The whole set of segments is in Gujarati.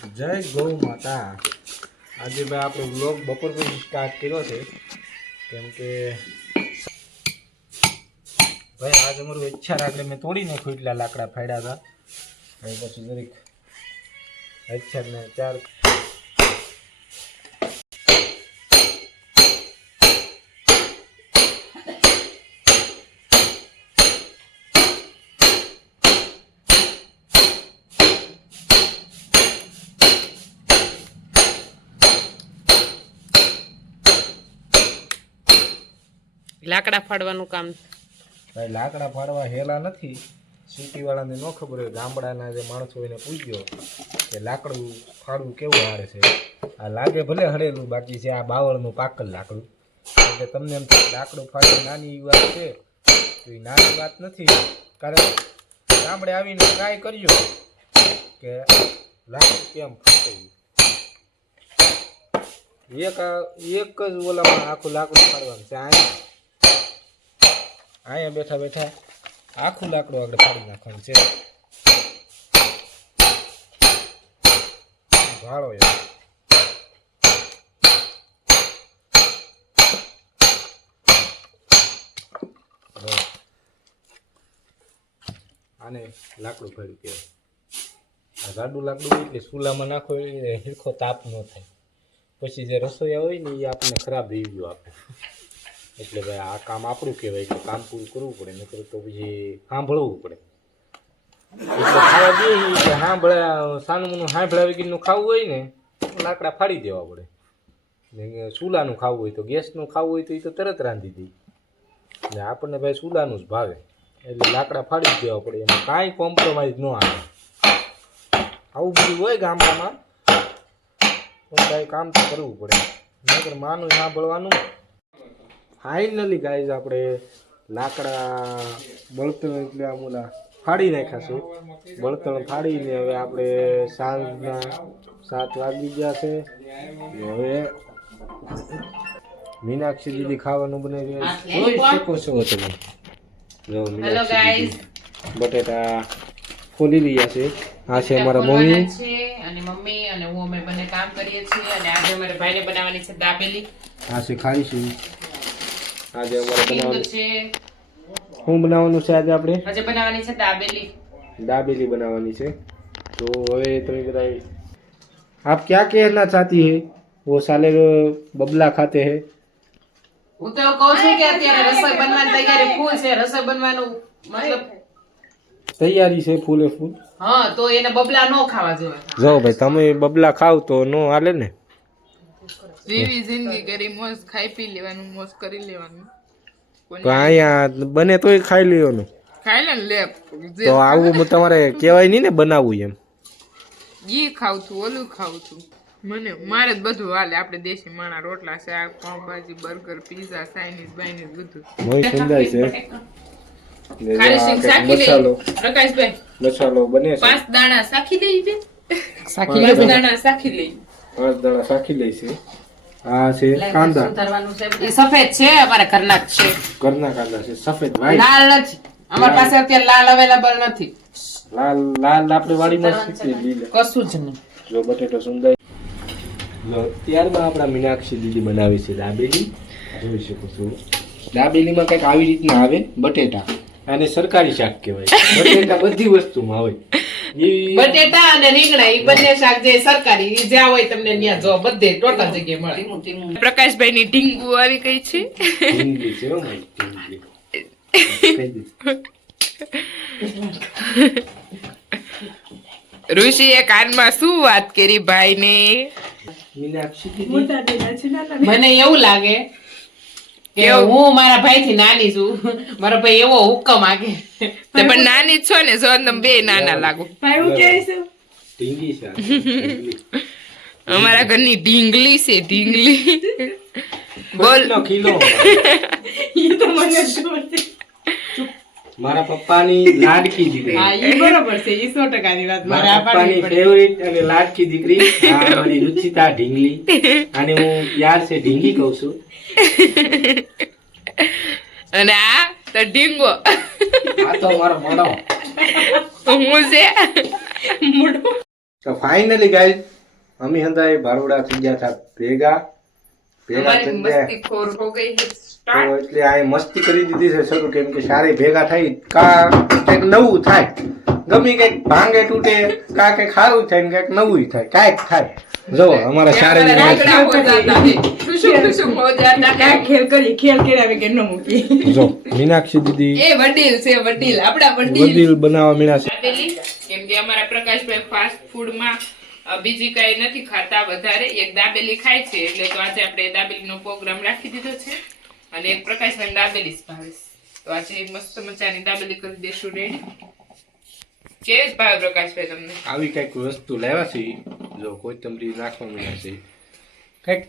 જય ગૌ માતા। આજે ભાઈ આપણે વ્લોગ બપોર પછી સ્ટાર્ટ કર્યો છે કેમ કે ભાઈ આજ અમારું ઈચ્છા રાખે મેં તોડી નાખ્યું એટલા લાકડા ફાડ્યા હતા। હવે પછી જરીક ઈચ્છા ને ચાર લાકડા ફાડવાનું કામ ભાઈ લાકડા ફાડવા હેલા નથી। સિટી વાળાને ન ખબર હોય, ગામડાના જે માણસો એને પૂછ્યો કે લાકડું ફાડવું કેવું હારે છે। આ લાગે ભલે હળેલું, બાકી છે આ બાવળનું પાકલ લાકડું। એટલે તમને એમ થાય લાકડું ફાડવું નાની વાત છે, તો એ નાની વાત નથી। કારણ ગામડે આવીને ટ્રાય કર્યો કે લાકડું કેમ ફાટે। એક જ ઓલામાં આખું લાકડું ફાડવાનું છે। અહીંયા બેઠા બેઠા આખું લાકડું આગળ ફાડી નાખવાનું છે। ભાળો યાર, આને લાકડું ફાડ્યું કહેવાય। આ જાડું લાકડું એટલે ચૂલામાં નાખો એટલે હિરખો તાપ ન થાય। પછી જે રસોઈયા હોય ને એ આપણને ખરાબ રિવ્યુ આપે। એટલે ભાઈ આ કામ આપણું કહેવાય કે કામ પૂરું કરવું પડે, નકર તો પછી સાંભળવું પડે। એટલે ખાવા દઈએ કે સાનું સાંભળ્યા વગરનું ખાવું હોય ને લાકડા ફાડી દેવા પડે। ચૂલાનું ખાવું હોય તો, ગેસનું ખાવું હોય તો એ તો તરત રાંધી દઈ। એટલે આપણને ભાઈ ચૂલાનું જ ભાવે, એટલે લાકડા ફાડી જ દેવા પડે। એમાં કાંઈ કોમ્પ્રોમાઇઝ ન આવે। આવું બધું હોય ગામડામાં તો કાંઈ કામ તો કરવું પડે, નકર માનું સાંભળવાનું। ફાઇનલી ગાઈઝ આપણે લાકડા બળતણ એટલે આમોલા ફાડી નાખ્યા છે। બળતણ ફાડીને હવે આપણે સાંજના 7 વાગી ગયા છે। હવે મીનાક્ષી દીદી ખાવાનું બનાવી જોઈ શકો છો તમે। જો મીનાક્ષી દીદી બટેટા ફોલી રહ્યા છે। આ છે અમારા મમ્મી અને મમ્મી અને હું, અમે બંને કામ કરીએ છીએ। અને આજે અમારે ભાઈને બનાવવાની છે દાબેલી। આ છે ખારી છે। આજે અમારે બનાવવાનું છે, શું બનાવવાનું છે? આજે બનાવવાની છે दाबेली बनावानी है। तो હવે તમે બધા आप क्या कहना चाहती है? वो साले बबला खाते हैं। હું તો કહું છું કે અત્યારે રસોઈ બનવાની તૈયારી ફૂલ છે। રસોઈ બનવાનું મતલબ તૈયારી છે ફૂલે ફૂલ। હા, તો એને બબલા નો ખાવા જોઈએ। જો ભાઈ તમે બબલા ખાવ તો નો હાલે ને। જીવી જિંદગી કરી મોજ ખાઈ પી લેવાનું, મોજ કરી લેવાનું। તો અહીંયા બને તોય ખાઈ લેવાનું। ખાઈ લે લે તો આવું તમારે કહેવાય નહીં ને બનાવવું એમ। ઈ ખાવું છું, ઓલું ખાવું છું, મારે જ બધું હાલે। આપણે દેશી માણા રોટલા, શાક, પાવભાજી, બર્ગર, પીઝા, ચાઇનીઝ બાઇનીઝ બધું મોય સુંદર છે। મસાલો પ્રકાશભાઈ મસાલો બને છે। 5 દાણા સાખી લઈ બે, 5 દાણા સાખી લઈ, 5 દાણા સાખી લઈ છે। આ છે કાંદા, એ સફેદ છે, અમારા ઘરના જ છે। ઘરના કાંદા છે, સફેદ વાઈટ, લાલ નથી અમારી પાસે અત્યારે, લાલ અવેલેબલ નથી। લાલ આપણે વાડીમાં છે લીલા, કશું જ નહીં। જો બટેટો સુંદર। ત્યારબાદ આપણા મીનાક્ષી દીદી બનાવે છે દાબેલી। જોઈ શકો છો દાબેલીમાં કંઈક આવી રીતના આવે બટેટા, અને સરકારી શાક કહેવાય। બટેટા બધી વસ્તુમાં હોય, બટેટા અને રીંગણા એ બંને શાક જે સરકારી ઈ જ્યાં હોય તમને ત્યાં જો બધે ટોટલ જગ્યાએ મળે। પ્રકાશભાઈ ની ઢીંગુ આવી ગઈ છે। ઢીંગલી છે હો મારી ઢીંગલી। ઋષિ એ કાનમાં શું વાત કરી ભાઈ ને? મીનાક્ષી દીદી મને એવું લાગે કે હું મારા ભાઈ થી નાની છું, મારો ભાઈ એવો હુકમ આગે પણ નાની જ છો ને, જો તમે બે નાના લાગો। ઢીંગલી છે અમારા ઘરની ઢીંગલી છે, ઢીંગલી। બોલ કિલો મારા પપ્પાની લાડકી દીકરી। હા, ઈ બરોબર છે, ઈ 100% ની વાત। મારા પપ્પાની ફેવરિટ અને લાડકી દીકરી આ મારી રુચિતા ઢીંગલી, અને હું પ્યાર સે ઢીંગી કહું છું। અને આ તો ઢીંગો, આ તો મારો મોઢો હું છે મોઢો। તો ફાઇનલી ગાઈસ અમે હંધાય બારોડા થઈ ગયા હતા ભેગા થઈ हमारी ગયા मस्ती खोर हो गई है તો स्टार्ट એટલે આ મસ્તી કરી દીધી છે શરૂ કેમ કે સારે ભેગા થઈ કંઈક નવું થાય ગમે કંઈક ભાંગે તૂટે કંઈક સારું થાય ને કંઈક નવું થાય કંઈક થાય જો અમારા સારે रगड़ा हो जाता है खुशुक खुशुक हो जाता है ખેલ કરી ખેલ કર્યા વગર ન મૂકી જો મીનાક્ષી દીદી એ વડીલ છે વડીલ આપડા વડીલ વડીલ બનાવવા મીના છે દાબેલી કેમ કે અમારા પ્રકાશભાઈ ફાસ્ટ ફૂડમાં બીજી કઈ નથી ખાતા વધારે એક દાબેલી ખાય છે એટલે તો આજે આપણે દાબેલીનો પ્રોગ્રામ રાખી દીધો છે અને એક પ્રકાશભાઈ દાબેલી જ ભાવે છે. તો આજે મસ્ત મજાની દાબેલી કરી દેશું રેડી. કેવી જ ભાવે પ્રકાશભાઈ તમને? આવી કંઈક વસ્તુ લાવ્યા છે જો કોથમરી નાખવા મીના છે કંઈક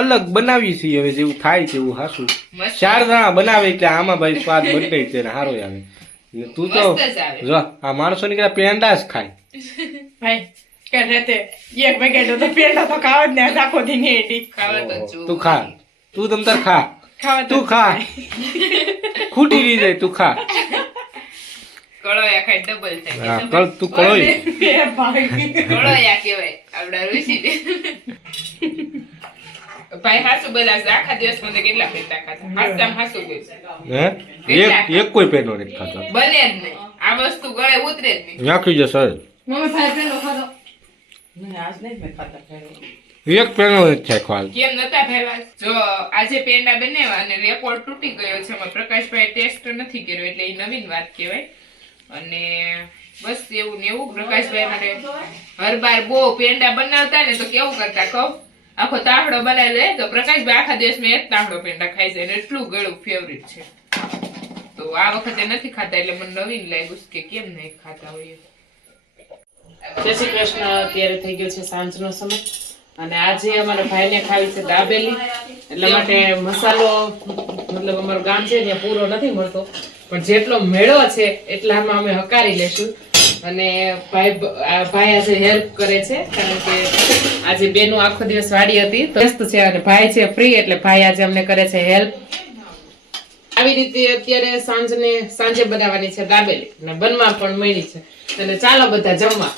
અલગ બનાવી છે હવે જેવું થાય છે એવું હાસું મસ્ત 4 જણા બનાવે એટલે આમાં ભાઈ સ્વાદ બદલાય છે ને સારો આવે ને તું તો મસ્ત જ આવે. જો આ માણસો ની પેંડા જ ખાય ભાઈ કે રહેતે એક વગેરે તો પેલા તો ખાવ જ ને આખો દી ને એડી ખાવા તો જોવું. તું ખા તું તમ તાર ખા ખાવા તું ખા ખૂટી રહી જાય તું ખા કળોયા ખાય ડબલ થાય. હા, તું કળોય બે ભાઈ કળોયા કહેવાય આપડા ઋષિને. ભાઈ હાસુ બોલા છે, આખા દિવસ મને કેટલા પેટા ખાધા હાસામ હાસુ બોલ હે એક કોઈ પેનો નથી ખાતો બને જ નહીં આ વસ્તુ ગળે ઉતરે જ નહીં. નાખી જશે મમ્મી ભાઈ પેલો ખાધો નહીં આજ નહીં મેં ખાતા પેલો એક પેનો નથી ખાખવાલ કેમ નતા ભાઈવા? જો આજે પેંડા બનાવ્યા અને રેકોર્ડ તૂટી ગયો છે એમાં પ્રકાશભાઈ ટેસ્ટ નથી કર્યો એટલે એ નવીન વાત કહેવાય. અને બસ એવું ને એવું પ્રકાશભાઈ માટે હર બાર બહુ પેંડા બનાવતા ને તો કેવું કરતા કહું, આખો તાહડો બનાવી લે તો પ્રકાશભાઈ આખા દિવસમાં એક તાહડો પેંડા ખાઈ જાય અને એટલું ગળું ફેવરિટ છે. તો આ વખતે નથી ખાતા એટલે મને નવીન લાગ્યું કે કેમ નહીં ખાતા હોય. જય શ્રી કૃષ્ણ. અત્યારે થઈ ગયો છે સાંજનો સમય અને આજે અમારા ભાઈને ખાવી છે દાબેલી. એટલા માટે મસાલો મતલબ અમારું ગામ છે ત્યાં પૂરો નથી મળતો પણ જેટલો મેળો છે એટલામાં અમે હકારી લેશું. અને ભાઈ આજે હેલ્પ કરે છે કારણ કે આજે બેનું આખો દિવસ વાડી હતી તો વ્યસ્ત છે અને ભાઈ છે ફ્રી એટલે ભાઈ આજે અમને કરે છે હેલ્પ. આવી રીતે અત્યારે સાંજે બનાવવાની છે દાબેલી અને બનવા પણ મળી છે. અને ચાલો બધા જમવા.